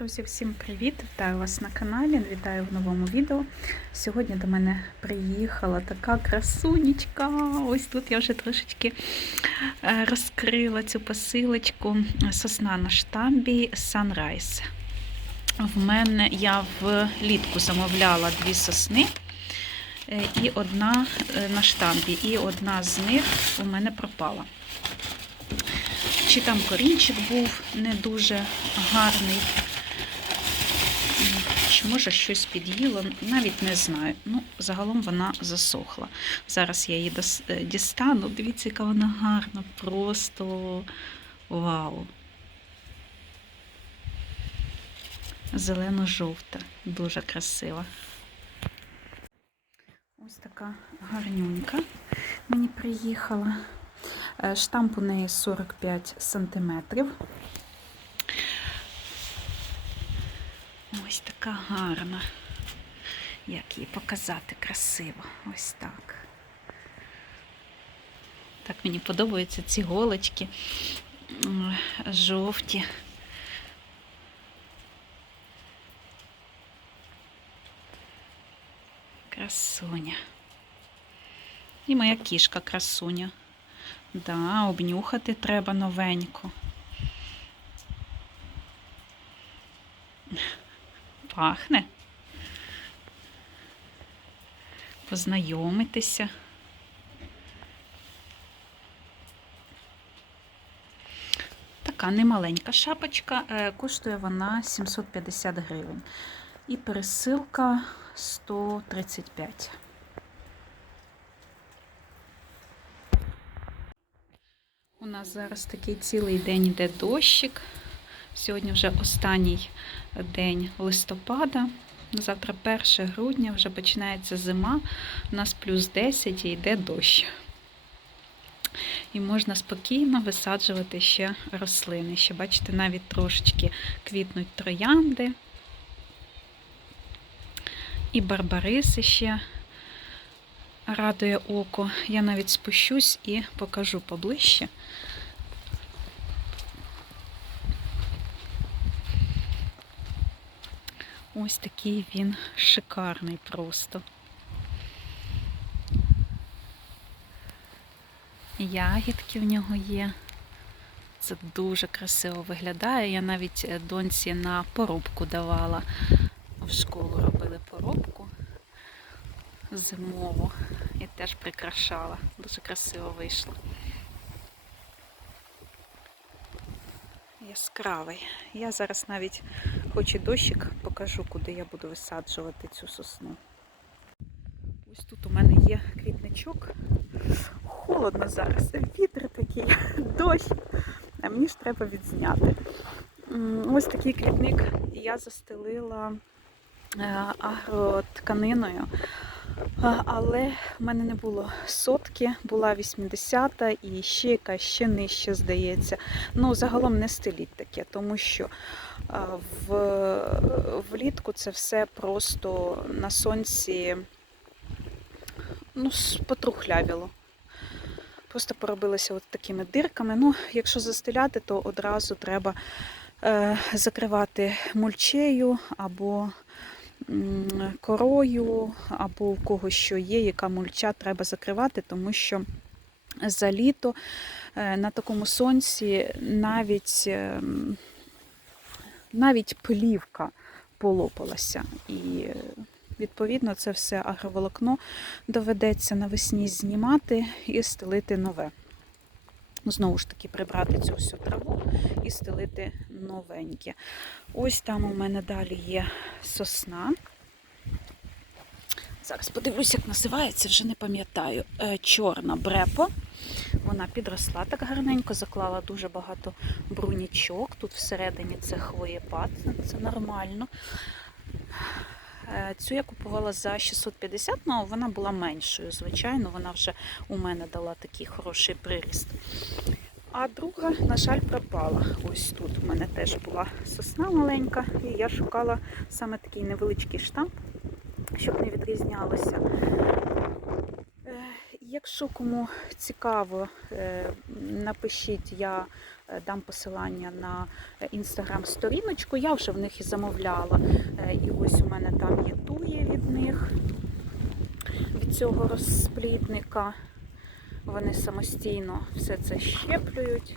Друзі, всім привіт! Вітаю вас на каналі, вітаю в новому відео. Сьогодні до мене приїхала така красунечка. Ось тут я вже трошечки е, розкрила цю посилочку. Сосна на штамбі Sunrise. В мене я влітку замовляла дві сосни. е, І одна е, на штамбі, і одна з них у мене пропала. Чи там корінчик був не дуже гарний, чи може щось під'їло, навіть не знаю. Ну, загалом вона засохла. Зараз я її е, дістану. Дивіться, яка вона гарна, просто вау. Зелено-жовта, дуже красива. Ось така гарнюнька мені приїхала. Е, Штамп у неї 45 сантиметрів. Ось така гарна. Як її показати красиво. Ось так. Так мені подобаються ці голочки жовті. Красуня. І моя кішка красуня. Да, обнюхати треба новенько. Пахне. Познайомитися. Така немаленька шапочка, е, коштує вона 750 гривень. І пересилка 135. У нас зараз такий цілий день йде дощик. Сьогодні вже останній день листопада. Завтра 1 грудня, вже починається зима. У нас плюс 10 і йде дощ. І можна спокійно висаджувати ще рослини. Ще, бачите, навіть трошечки квітнуть троянди. І барбариси ще радує око. Я навіть спущусь і покажу поближче. Ось такий він шикарний просто. Ягідки в нього є. Це дуже красиво виглядає. Я навіть е, доньці на поробку давала. В школу робили поробку зимову і теж прикрашала. Дуже красиво вийшло. Яскравий. Я зараз навіть хоч і дощик, покажу, куди я буду висаджувати цю сосну. Ось тут у мене є квітничок. Холодно зараз, вітер такий, дощ. А мені ж треба відзняти. Ось такий квітник я застелила е, агротканиною. Але в мене не було сотки, була 80-та і ще якась ще нижче, здається. Ну, загалом не стеліть таке, тому що в, влітку це все просто на сонці ну, потрухлявіло. Просто поробилося от такими дирками. Ну, якщо застеляти, то одразу треба е, закривати мульчею або корою, або у кого що є, яка мульча треба закривати, тому що за літо е, на такому сонці навіть, ем, навіть плівка полопалася. І е, відповідно це все агроволокно доведеться навесні знімати і стелити нове. Знову ж таки, прибрати цю всю траву і стелити новеньке. Ось там у мене далі є сосна. Зараз подивлюсь, як називається, вже не пам'ятаю. Е, Чорна брепо. Вона підросла так гарненько, заклала дуже багато брунічок. Тут всередині це хвоєпад, це нормально. Е, Цю я купувала за 650, але вона була меншою, звичайно, вона вже у мене дала такий хороший приріст. А друга, на жаль, пропала. Ось тут у мене теж була сосна маленька, і я шукала саме такий невеличкий штамп, щоб не відрізнялося. Якщо кому цікаво, е, напишіть, я е, дам посилання на інстаграм-сторіночку. Я вже в них і замовляла. Е, І ось у мене там є тує від них, від цього розплідника. Вони самостійно все це щеплюють.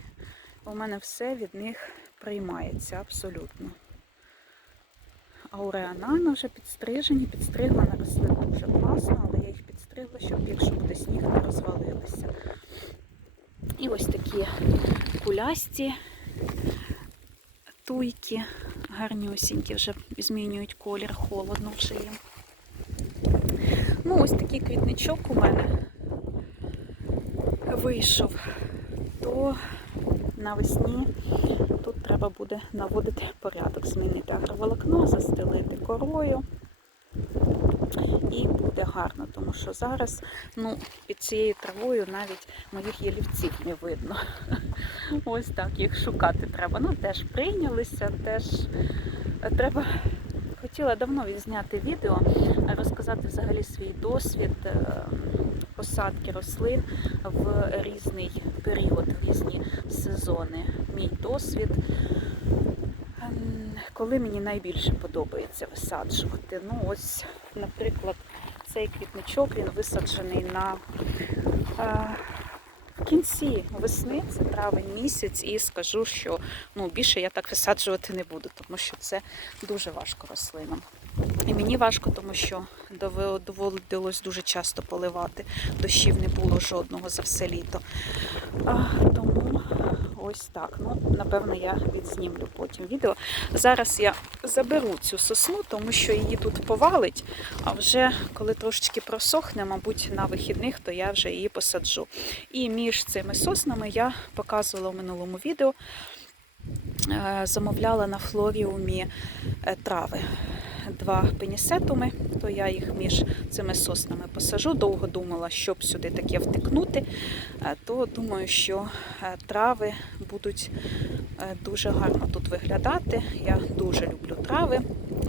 У мене все від них приймається абсолютно. Ауреанана вже підстрижені, підстригла наросли дуже класно, але підстригла, щоб якщо буде сніг, не розвалилися. І ось такі кулясті туйки, гарнюсінькі, вже змінюють колір, холодно вже їм. Ну, ось такий квітничок у мене вийшов, то навесні тут треба буде наводити порядок, змінити агроволокно, застелити корою. І буде гарно, тому що зараз ну, під цією травою навіть моїх ялівців не видно. Ось так їх шукати треба. Ну, теж прийнялися, теж треба. Хотіла давно відзняти відео, розказати взагалі свій досвід е, посадки рослин в різний період, в різні сезони. Мій досвід, ем, коли мені найбільше подобається висаджувати. Ну, ось, наприклад, цей квітничок він висаджений на е, в кінці весни, це травень місяць, і скажу, що ну, більше я так висаджувати не буду, тому що це дуже важко рослинам. І мені важко, тому що доводилось дуже часто поливати. Дощів не було жодного за все літо. А, тому ось так. Ну, напевно, я відзнімлю потім відео. Зараз я заберу цю сосну, тому що її тут повалить. А вже коли трошечки просохне, мабуть, на вихідних, то я вже її посаджу. І між цими соснами я показувала в минулому відео. е, Замовляла на флоріумі е, трави. Два пенісетуми, то я їх між цими соснами посажу. Довго думала, щоб сюди таке втикнути, е, то думаю, що е, трави будуть е, дуже гарно тут виглядати. Я дуже люблю трави,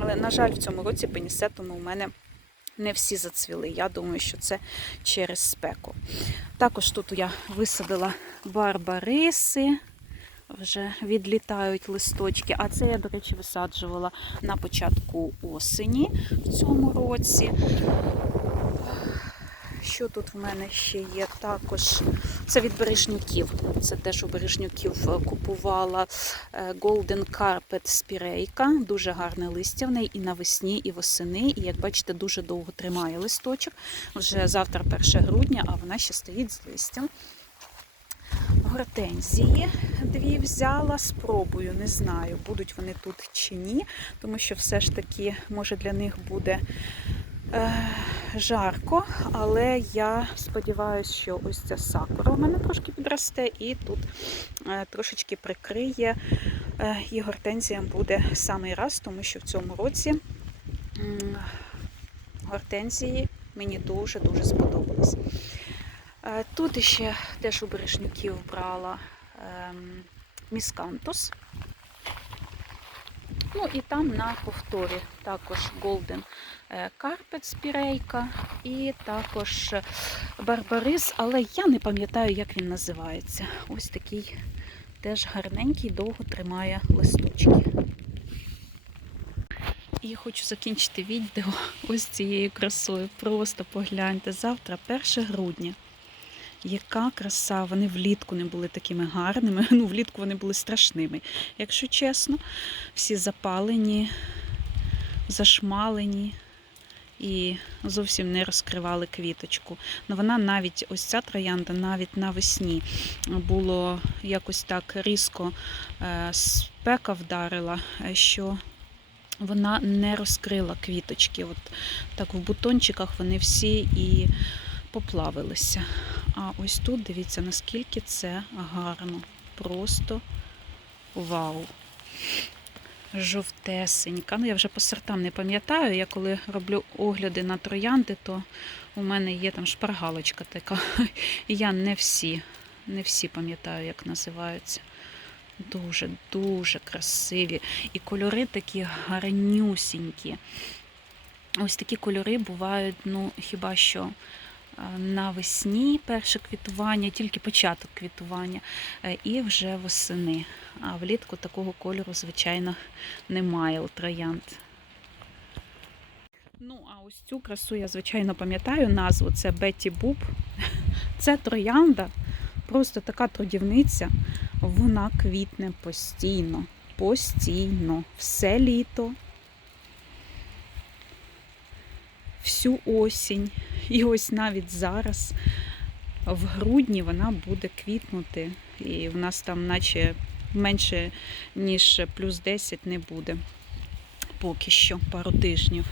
але, на жаль, в цьому році пенісетуми у мене не всі зацвіли. Я думаю, що це через спеку. Також тут я висадила барбариси. Вже відлітають листочки, а це я, до речі, висаджувала на початку осені в цьому році. Що тут в мене ще є? Також це від бережнюків. Це теж у бережнюків е, купувала е, Golden Carpet спірейка. Дуже гарне листя в неї і навесні, і восени. І як бачите, дуже довго тримає листочок. Вже завтра 1 грудня, а вона ще стоїть з листям. Гортензії дві взяла, спробую, не знаю, будуть вони тут чи ні, тому що все ж таки, може, для них буде е, жарко, але я сподіваюся, що ось ця сакура у мене трошки підросте і тут е, трошечки прикриє. Е, і гортензіям буде самий раз, тому що в цьому році м, гортензії мені дуже-дуже сподобались. Тут ще теж у бережнюків брала ем, міскантус. Ну і там на повторі також Golden е, Carpet спірейка і також барбарис, але я не пам'ятаю, як він називається. Ось такий теж гарненький, довго тримає листочки. І хочу закінчити відео ось цією красою. Просто погляньте, завтра 1 грудня. Яка краса, вони влітку не були такими гарними. Ну, влітку вони були страшними, якщо чесно. Всі запалені, зашмалені і зовсім не розкривали квіточку. Ну, вона навіть, ось ця троянда, навіть навесні було якось так різко е, спека вдарила, е, що вона не розкрила квіточки. От так в бутончиках вони всі і поплавилися. А ось тут дивіться, наскільки це гарно. Просто вау. Жовтесенька. Ну, я вже по сортам не пам'ятаю. Я коли роблю огляди на троянди, то у мене є там шпаргалочка така. Я не всі, не всі пам'ятаю, як називаються. Дуже, дуже красиві. І кольори такі гарнюсінькі. Ось такі кольори бувають, ну, хіба що навесні перше квітування, тільки початок квітування, е, і вже восени. А влітку такого кольору, звичайно, немає у троянд. Ну, а ось цю красу я, звичайно, пам'ятаю назву. Це Бетті Буб. Це троянда, просто така трудівниця. Вона квітне постійно, постійно, все літо, всю осінь. І ось навіть зараз, в грудні, вона буде квітнути. І в нас там, наче менше, ніж плюс 10 не буде. Поки що, пару тижнів.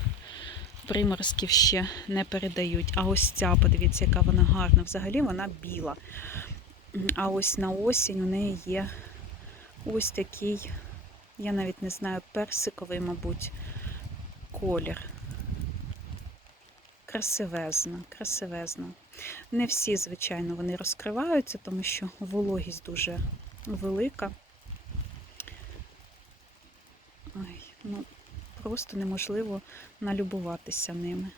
Приморозків ще не передають. А ось ця, подивіться, яка вона гарна. Взагалі вона біла. А ось на осінь у неї є ось такий, я навіть не знаю, персиковий, мабуть, колір. Красивезна, красивезна. Не всі, звичайно, вони розкриваються, тому що вологість дуже велика. Ой, ну, просто неможливо налюбуватися ними.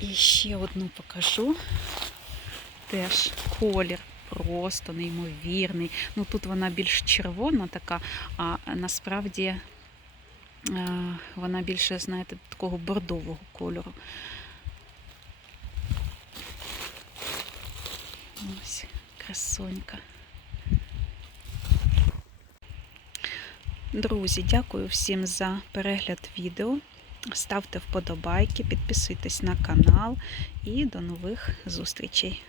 І ще одну покажу. Теж колір просто неймовірний. Ну тут вона більш червона така, а насправді вона більше, знаєте, такого бордового кольору. Ось, красонька. Друзі, дякую всім за перегляд відео. Ставте вподобайки, підписуйтесь на канал і до нових зустрічей.